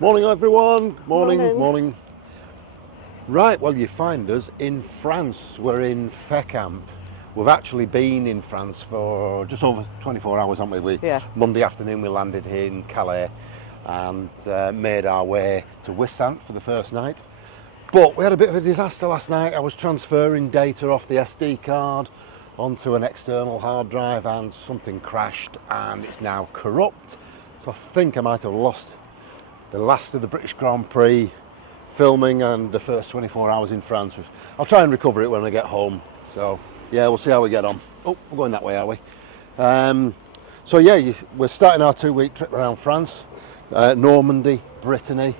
Morning everyone, Morning. morning. Right, well you find us in France. We're in Fécamp. We've actually been in France for just over 24 hours, haven't we? Yeah. Monday afternoon we landed here in Calais and made our way to Wissant for the first night. But we had a bit of a disaster last night. I was transferring data off the SD card onto an external hard drive and something crashed and it's now corrupt. So I think I might have lost the last of the British Grand Prix filming and the first 24 hours in France. I'll try and recover it when I get home. So yeah, we'll see how we get on. Oh, we're going that way, are we? So yeah, we're starting our 2-week trip around France, Normandy, Brittany.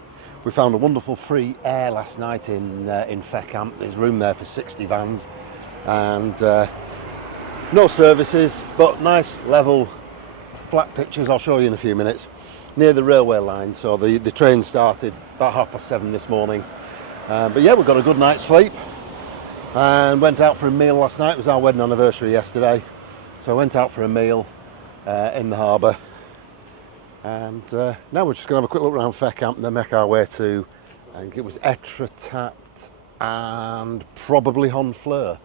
We found a wonderful free air last night in Fécamp. There's room there for 60 vans and no services, but nice level flat pitches. I'll show you in a few minutes. Near the railway line, so the train started about 7:30 this morning. But yeah, we got a good night's sleep and went out for a meal last night. It was our wedding anniversary yesterday, so I went out for a meal in the harbour. And now we're just going to have a quick look around Fécamp and then make our way to, I think it was Etretat and probably Honfleur,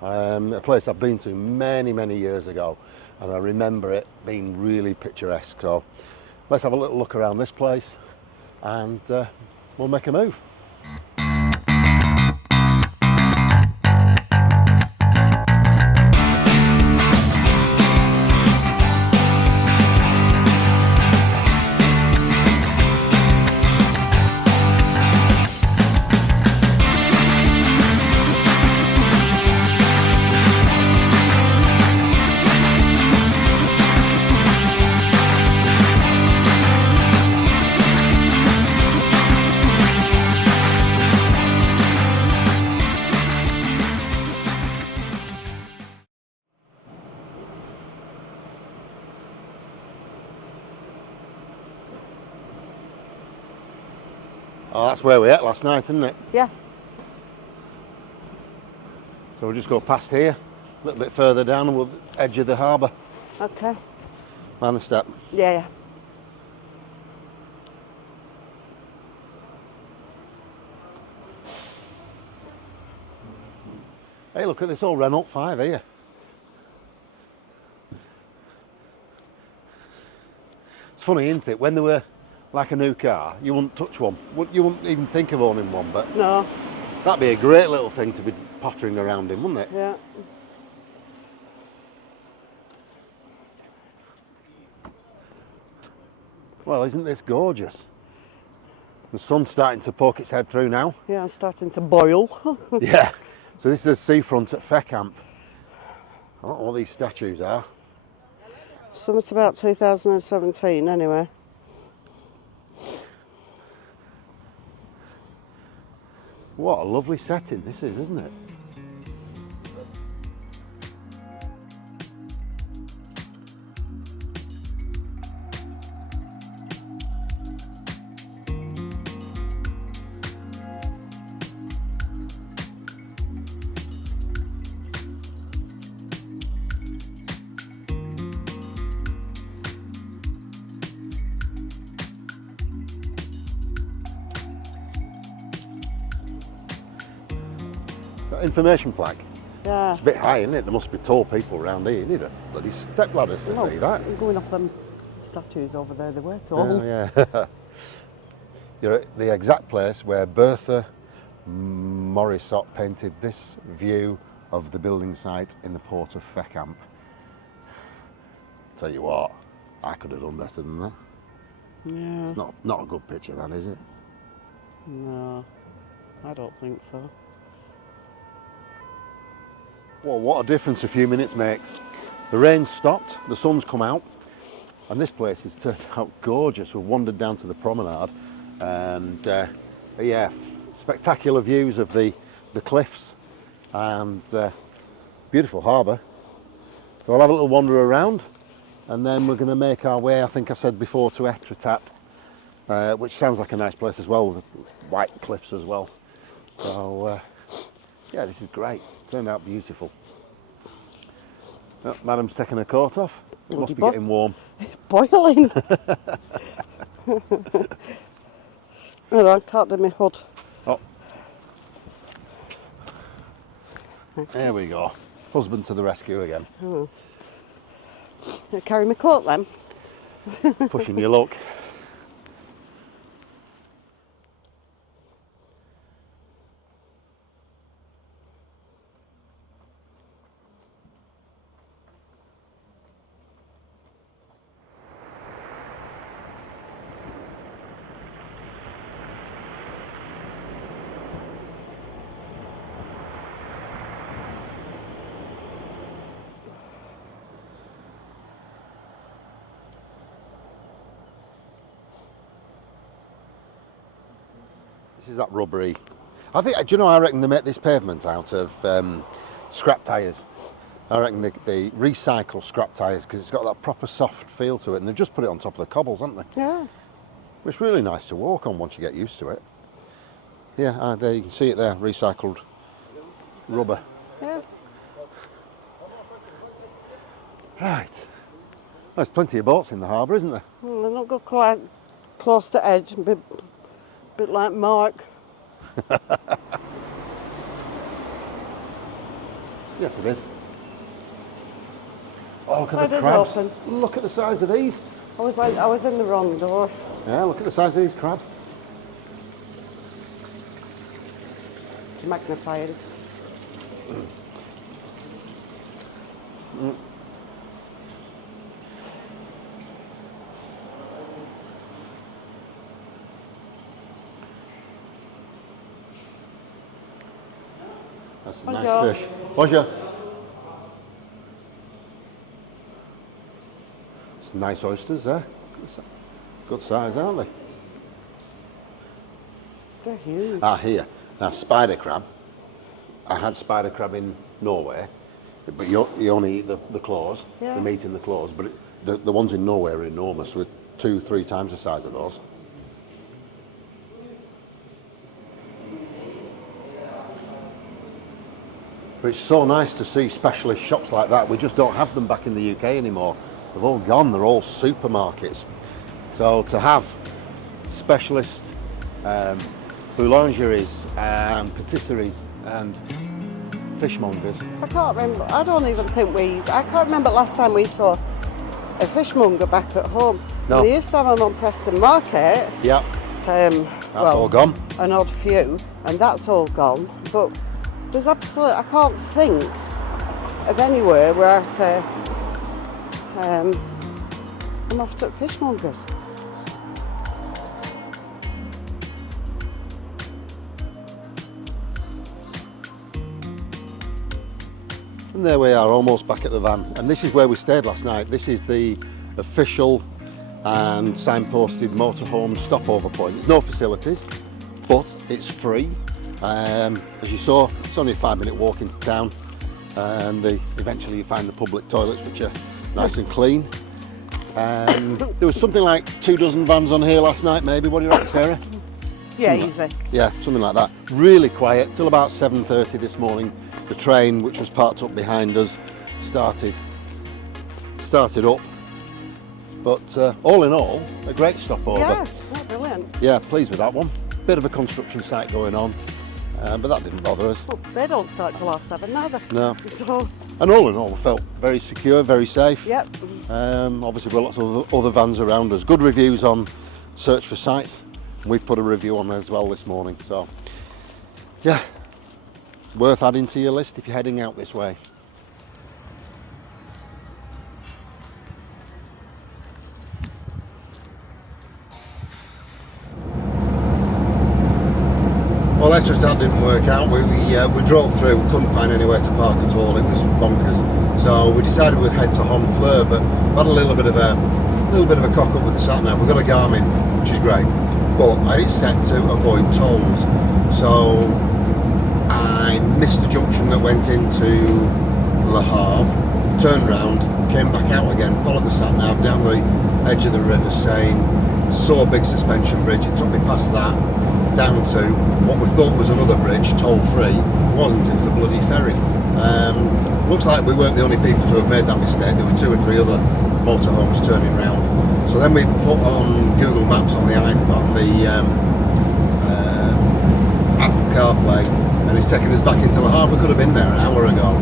a place I've been to many years ago, and I remember it being really picturesque. So let's have a little look around this place and we'll make a move. Oh, that's where we ate last night, isn't it? Yeah. So we'll just go past here, a little bit further down and we'll edge of the harbour. Okay. Mind the step. Yeah. Hey, look at this old Renault 5 here. It's funny, isn't it? When they were like a new car, you wouldn't touch one. You wouldn't even think of owning one, but No. that'd be a great little thing to be pottering around in, wouldn't it? Yeah. Well, isn't this gorgeous? The sun's starting to poke its head through now. Yeah, I'm starting to boil. Yeah. So this is the seafront at Fécamp. I don't know what these statues are. Something about 2017 anyway. What a lovely setting this is, isn't it? Information plaque. Yeah. It's a bit high, isn't it? There must be tall people around here. You need a bloody step ladders to see that. I'm going off them statues over there, they were tall. Oh, yeah. You're at the exact place where Bertha Morisot painted this view of the building site in the port of Fécamp. Tell you what, I could have done better than that. Yeah. It's not a good picture, that, is it? No, I don't think so. Well, what a difference a few minutes makes. The rain's stopped, the sun's come out, and this place has turned out gorgeous. We've wandered down to the promenade, and yeah, spectacular views of the cliffs and beautiful harbour. So I'll have a little wander around, and then we're going to make our way, I think I said before, to Etretat, which sounds like a nice place as well, with white cliffs as well. So yeah, this is great. Turned out beautiful. Oh, Madam's taking her coat off. It must be getting warm. Boiling. Hold on, can't do my hood. Oh. There we go. Husband to the rescue again. Oh. Carry my coat then. Pushing your luck. This is that rubbery. I think, do you know, I reckon they make this pavement out of scrap tyres. I reckon they recycle scrap tyres because it's got that proper soft feel to it, and they've just put it on top of the cobbles, haven't they? Yeah. It's really nice to walk on once you get used to it. Yeah, there you can see it there, recycled rubber. Yeah. Right. There's plenty of boats in the harbour, isn't there? Well, they're not got quite close to edge, a bit like Mark. Yes, it is. Oh, look at It the is crabs. open. Look at the size of these. I was in the wrong door. Yeah, look at the size of these crab. It's magnified. That's a Bonjour. nice fish. Bonjour. Some nice oysters there. Good size, aren't they? They're huge. Ah, here. Now, spider crab. I had spider crab in Norway, but you only eat the claws, Yeah. the meat in the claws, but the ones in Norway are enormous, with 2-3 times the size of those. But it's so nice to see specialist shops like that. We just don't have them back in the UK anymore. They've all gone, they're all supermarkets. So to have specialist boulangeries and patisseries and fishmongers. I can't remember. I can't remember last time we saw a fishmonger back at home. No. We used to have them on Preston Market. Yep, that's all gone. An odd few, and that's all gone. But there's I can't think of anywhere where I say, I'm off to fishmongers. And there we are, almost back at the van. And this is where we stayed last night. This is the official and signposted motorhome stopover point. There's no facilities, but it's free. As you saw, it's only a 5-minute walk into town, and eventually you find the public toilets, which are nice and clean. There was something like 24 vans on here last night, maybe. What do you reckon, Sarah? Yeah, easy. Yeah, something like that. Really quiet till about 7:30 this morning. The train, which was parked up behind us, started up. But all in all, a great stopover. Yeah, brilliant. Yeah, pleased with that one. Bit of a construction site going on, but that didn't bother us. Well, they don't start till 7:30 neither. No. So, And all in all, we felt very secure, very safe. yep. Obviously, we've got lots of other vans around us. Good reviews on Search for Sites. We've put a review on as well this morning. So, yeah, worth adding to your list if you're heading out this way. Well, Electrostat didn't work out. We drove through, we couldn't find anywhere to park at all. It was bonkers. So we decided we'd head to Honfleur, but we've had a little bit of a cock up with the sat nav. We've got a Garmin, which is great, but I had it set to avoid tolls. So I missed the junction that went into Le Havre, turned round, came back out again, followed the sat nav down the edge of the River Seine, saw a big suspension bridge. It took me past that, down to what we thought was another bridge, toll-free. It wasn't, it was a bloody ferry. Looks like we weren't the only people to have made that mistake. There were 2 or 3 other motorhomes turning round. So then we put on Google Maps on the CarPlay, and he's taking us back into the harbour. We could have been there an hour ago.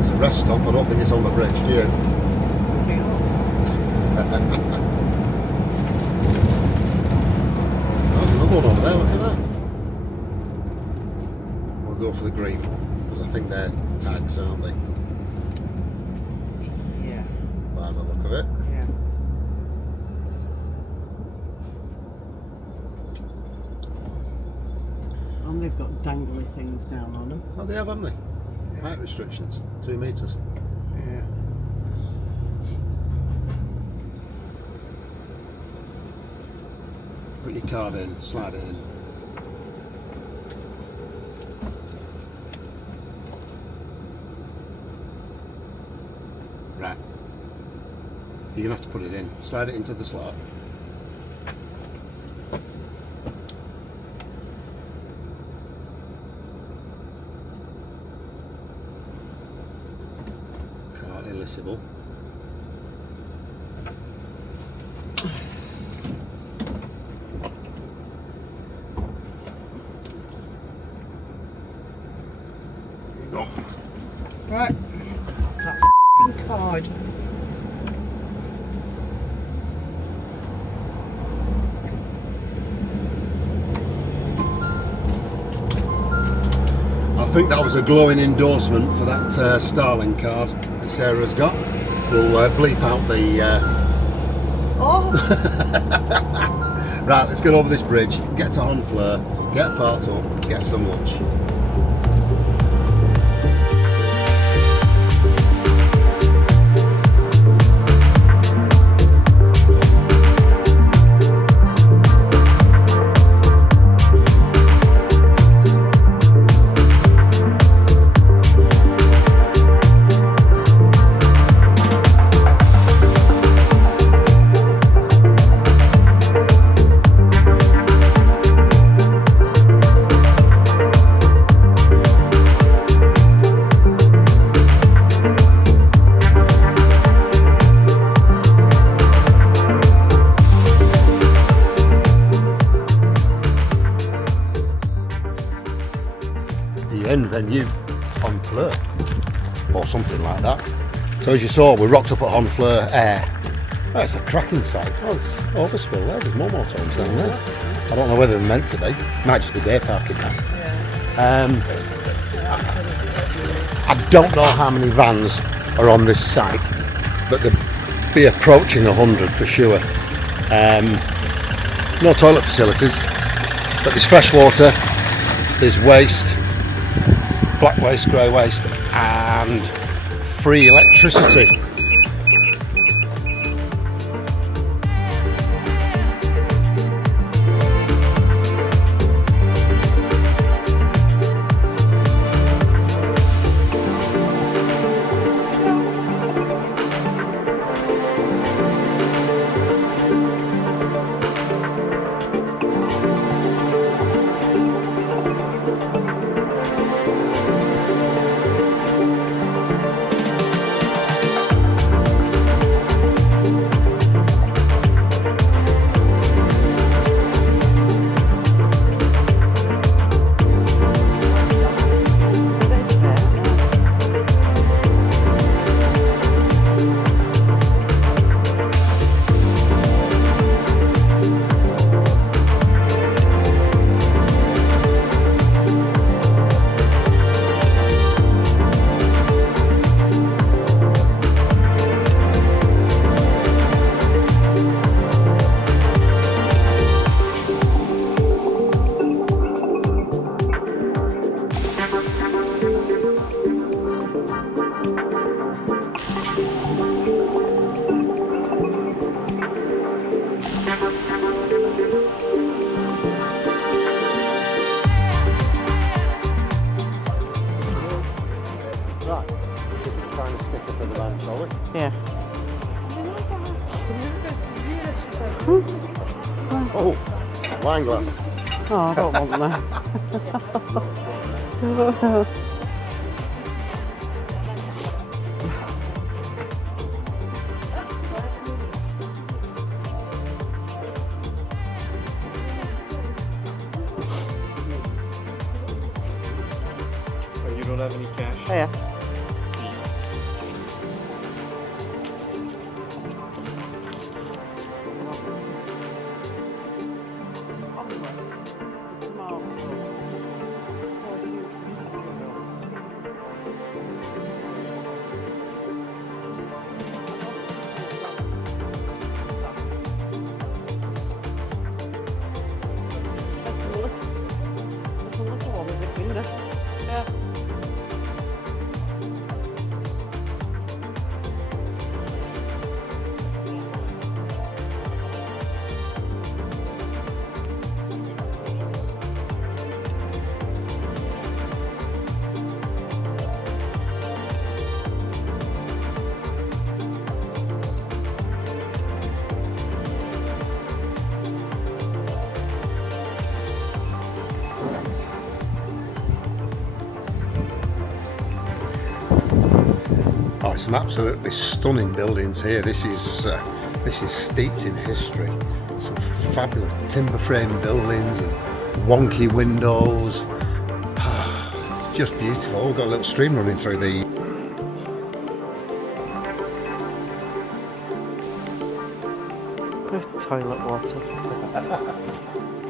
It's a rest stop. I don't think it's on the bridge, do you? There's another one over there, look at that. We'll go for the green one, because I think they're tags, aren't they? Yeah. By the look of it. Yeah. And they've got dangly things down on them. Oh, they have, haven't they? Yeah. Height restrictions, 2 metres. Yeah. Put your card in, slide it in. Right. You're gonna have to put it in. Slide it into the slot. Card illicable. Go. Right. That f***ing card. I think that was a glowing endorsement for that Starling card that Sarah's got. We'll bleep out the... Oh! Right, let's get over this bridge, get to Honfleur, get parked up, get some lunch. The end venue, Honfleur, or something like that. So as you saw, we rocked up at Honfleur Air. Oh, it's a cracking site. Oh, there's overspill there. There's more motorhomes down there. I don't know whether they're meant to be. Might just be day parking now. I don't know how many vans are on this site, but they'll be approaching 100 for sure. No toilet facilities, but there's fresh water, there's waste, black waste, grey waste, and free electricity. Yeah. Oh, wine glass. Oh, I don't want that. don't have any cash. Oh, yeah. Yeah. Oh, some absolutely stunning buildings here. This is steeped in history. Some fabulous timber frame buildings and wonky windows. Just beautiful. We've got a little stream running through the. Toilet water.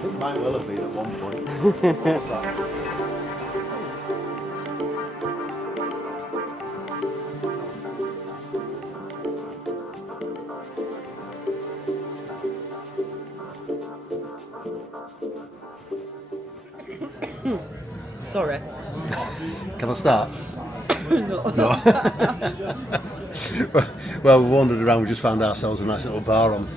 It might well have been at one point. Sorry. Can I start? No. Well, we wandered around. We just found ourselves a nice little bar on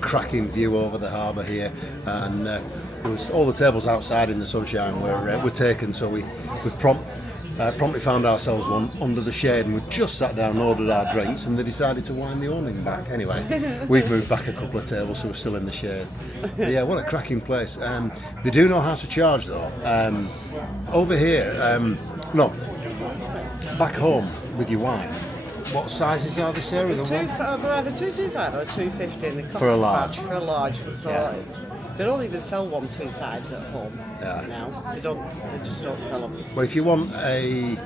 cracking view over the harbour here, and there was all the tables outside in the sunshine were taken. So we promptly found ourselves one under the shade, and we just sat down and ordered our drinks, and they decided to wind the awning back. Anyway, we've moved back a couple of tables, so we're still in the shade. But yeah, what a cracking place. They do know how to charge though. Over here, no, back home with your wine. What sizes are this area? They're either 225 or 250 and they cost For a large. For a large. So Yeah. they don't even sell 125s at home Yeah. now. They just don't sell them. Well, if you want a,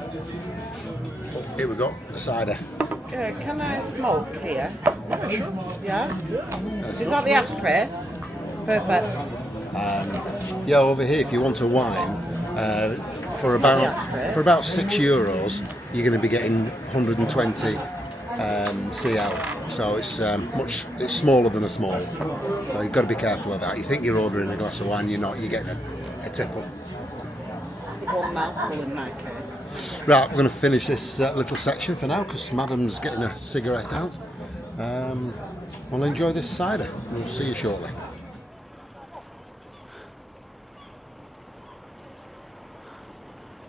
here we go, a cider. Can I smoke here? Yeah? That's Is that the ashtray? Perfect. Yeah, over here, if you want a wine, for about €6, you're going to be getting 120 CL. So it's smaller than a small. So you've got to be careful of that. You think you're ordering a glass of wine, you're not. You're getting a tipple. One mouthful in my case. Right, we're going to finish this little section for now because Madam's getting a cigarette out. Well, enjoy this cider. We'll see you shortly.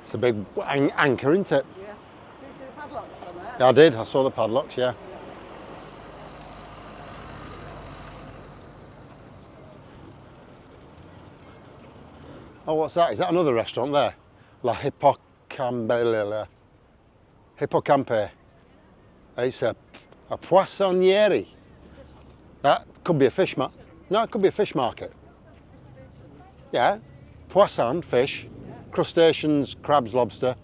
It's a big anchor, isn't it? Yeah. Did you see the padlocks on there? Yeah, I did. I saw the padlocks, yeah. Oh, what's that? Is that another restaurant there? La Hippocampe. It's a poissonniere. That could be a fish market. No, it could be a fish market. Yeah. Poisson, fish. Crustaceans, crabs, lobster.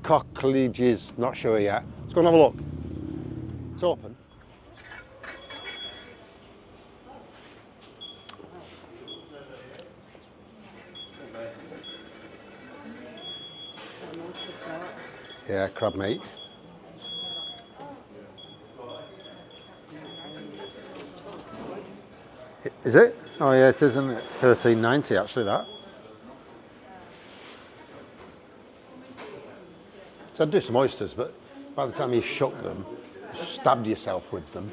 Cockleages, not sure yet. Let's go and have a look. It's open. Yeah, crab meat. Is it? Oh yeah, it is, isn't it? $13.90 actually, that. So I'd do some oysters, but by the time you've shook them, stabbed yourself with them.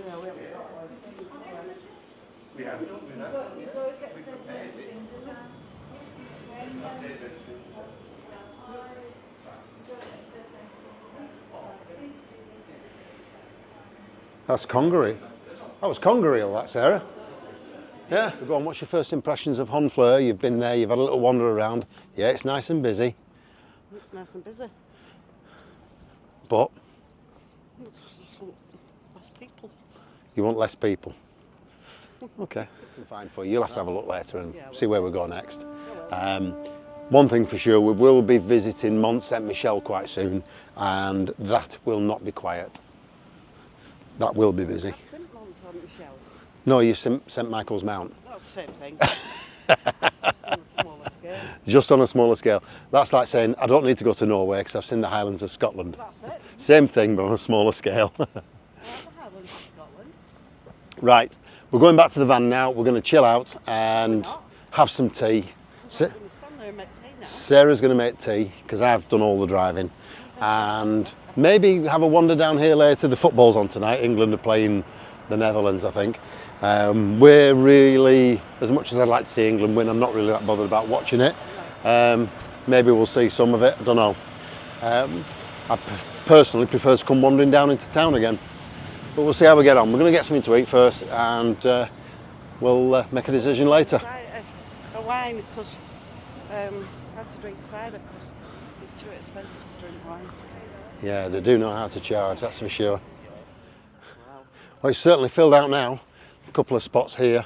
That's congaree. That was congaree, all that, Sarah. Yeah, go on, what's your first impressions of Honfleur? You've been there, you've had a little wander around. Yeah, it's nice and busy. It's nice and busy. But? Just want less people. You want less people? Okay. Fine for you. You'll have to have a look later and see where we go next. One thing for sure, we will be visiting Mont Saint Michel quite soon, and that will not be quiet. That will be busy. St. Mont Saint Michel. No, you St Michael's Mount. That's the same thing. Just on a smaller scale. Just on a smaller scale. That's like saying I don't need to go to Norway because I've seen the Highlands of Scotland. That's it. Same thing, but on a smaller scale. I like the Highlands of Scotland. Right, we're going back to the van now. We're going to chill out and have some tea. I'm going to stand there and make tea now. Sarah's going to make tea because I've done all the driving, and maybe have a wander down here later. The football's on tonight. England are playing the Netherlands, I think. We're really, as much as I'd like to see England win, I'm not really that bothered about watching it. Maybe we'll see some of it, I don't know. I personally prefer to come wandering down into town again, but we'll see how we get on. We're going to get something to eat first, and we'll make a decision later. A wine, because I had to drink cider because it's too expensive to drink wine. Yeah, they do know how to charge, that's for sure. Well, it's certainly filled out now. A couple of spots here.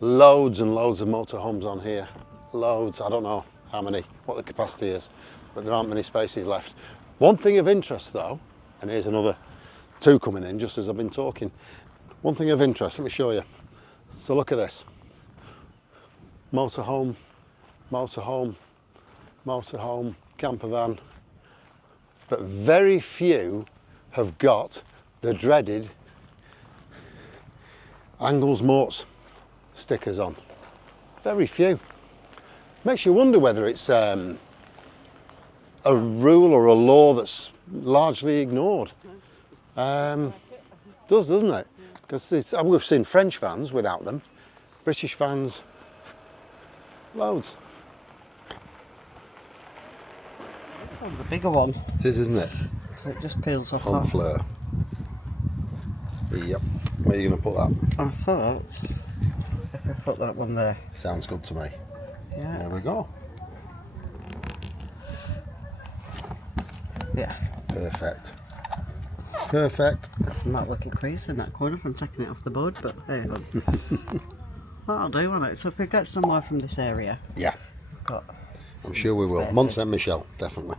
Loads and loads of motorhomes on here. Loads, I don't know how many, what the capacity is, but there aren't many spaces left. One thing of interest though, and here's another two coming in just as I've been talking. One thing of interest, let me show you. So look at this. Motorhome, motorhome, motorhome, camper van. But very few have got the dreaded Angles Morts stickers on. Very few. Makes you wonder whether it's a rule or a law that's largely ignored. Does, doesn't it? Because we've seen French vans without them, British vans, loads. This one's a bigger one. It is, isn't it? So it just peels off. On flare. Yep. Where are you going to put that? I thought if I put that one there. Sounds good to me. Yeah. There we go. Yeah. Perfect. Perfect. And that little crease in that corner from taking it off the board, but hey, that'll do, won't it? So if we get somewhere from this area, Yeah. we've got I'm sure we will. spaces. Mont Saint Michel, definitely.